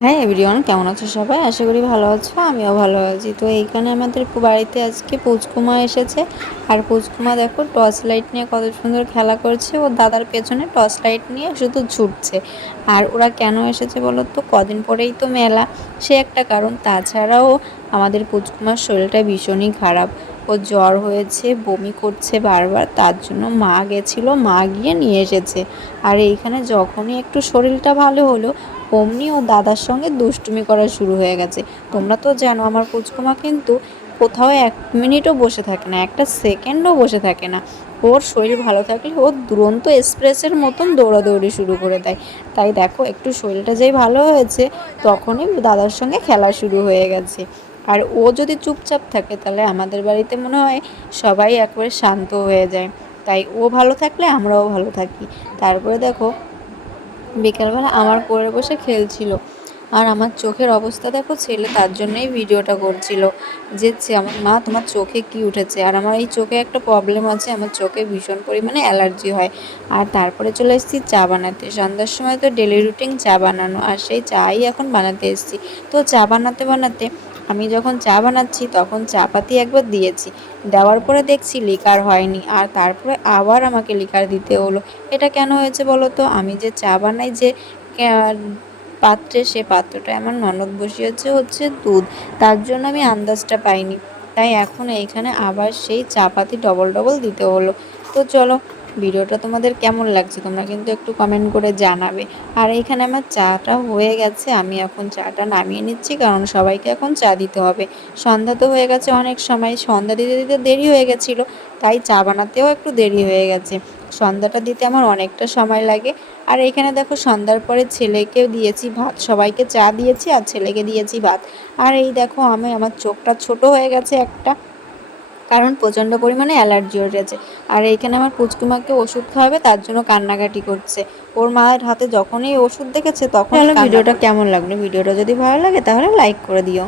হ্যাঁ এভরিওয়ান, কেমন আছো সবাই? আশা করি ভালো আছো, আমিও ভালো আছি। তো এইখানে আমাদের বাড়িতে আজকে পুচকুমা এসেছে। আর পুচকুমা দেখো টর্চ লাইট নিয়ে কত সুন্দর খেলা করছে। ও দাদার পেছনে টর্চ লাইট নিয়ে শুধু ছুটছে। আর ওরা কেন এসেছে বলো তো? কদিন পরেই তো মেলা, সে একটা কারণ। তাছাড়াও আমাদের পুচকুমার শরীরটা ভীষণই খারাপ। ও জ্বর হয়েছে, বমি করছে বারবার, তার জন্য মা গেছিলো, মা গিয়ে নিয়ে এসেছে। আর এইখানে যখনই একটু শরীরটা ভালো হলো, অমনি ও দাদার সঙ্গে দুষ্টুমি করা শুরু হয়ে গেছে। তোমরা তো জানো আমার পুচকুমা কিন্তু কোথাও 1 মিনিটও বসে থাকে না, একটা সেকেন্ডও বসে থাকে না। ওর শরীর ভালো থাকলে ও দুরন্ত এক্সপ্রেসের মতন দৌড়াদৌড়ি শুরু করে দেয়। তাই দেখো একটু শরীরটা যেই ভালো হয়েছে, তখনই দাদার সঙ্গে খেলা শুরু হয়ে গেছে। আর ও যদি চুপচাপ থাকে তাহলে আমাদের বাড়িতে মনে হয় সবাই একবারে শান্ত হয়ে যায়। তাই ও ভালো থাকলে আমরাও ভালো থাকি। তারপরে দেখো বিকেলবেলা আমার কোলে বসে খেলছিল। আর আমার চোখের অবস্থা দেখো, ছেলে তার জন্যই ভিডিওটা করছিল যে আমার মা তোমার চোখে কি উঠেছে। আর আমার এই চোখে একটা প্রবলেম আছে, আমার চোখে ভীষণ পরিমাণে অ্যালার্জি হয়। আর তারপরে চলে এসেছি চা বানাতে। সন্ধ্যার সময় তো ডেলি রুটিন চা বানানো, আর সেই চাই এখন বানাতে এসেছি। তো চা বানাতে বানাতে আমি যখন চা বানাচ্ছি তখন চা পাতি একবার দিয়েছি, দেওয়ার পরে দেখছি লিকার হয়নি। আর তারপরে আবার আমাকে লিকার দিতে হলো। এটা কেন হয়েছে বলো তো? আমি যে চা বানাই যে পাত্রে, সে পাত্রটায় আমার ননদ বসিয়েছে হচ্ছে দুধ, তার জন্য আমি আন্দাজটা পাইনি। তাই এখন এইখানে আবার সেই চা পাতি ডবল ডবল দিতে হলো। তো চলো, ভিডিওটা তোমাদের কেমন লাগছে তোমরা কিন্তু একটু কমেন্ট করে জানাবে। আর এইখানে আমার চাটা হয়ে গেছে, আমি এখন চাটা নামিয়ে নিচ্ছি, কারণ সবাইকে এখন চা দিতে হবে। সন্ধ্যা তো হয়ে গেছে, অনেক সময় সন্ধ্যা দিতে দিতে দেরি হয়ে গেছিলো, তাই চা বানাতেও একটু দেরি হয়ে গেছে। সন্ধ্যাটা দিতে আমার অনেকটা সময় লাগে। আর এখানে দেখো সন্ধ্যার পরে ছেলেকেও দিয়েছি ভাত, সবাইকে চা দিয়েছি আর ছেলেকে দিয়েছি ভাত। আর এই দেখো আমার চোখটা ছোট হয়ে গেছে একটা, কারণ প্রচণ্ড পরিমাণে অ্যালার্জি হয়ে গেছে। আর এইখানে আমার পুচকুমাকে ওষুধ খাওয়াবে, তার জন্য কান্নাকাটি করছে। ওর মায়ের হাতে যখনই ওষুধ দেখেছে তখনই কান্না। ভিডিওটা কেমন লাগলো? ভিডিওটা যদি ভালো লাগে তাহলে লাইক করে দিও।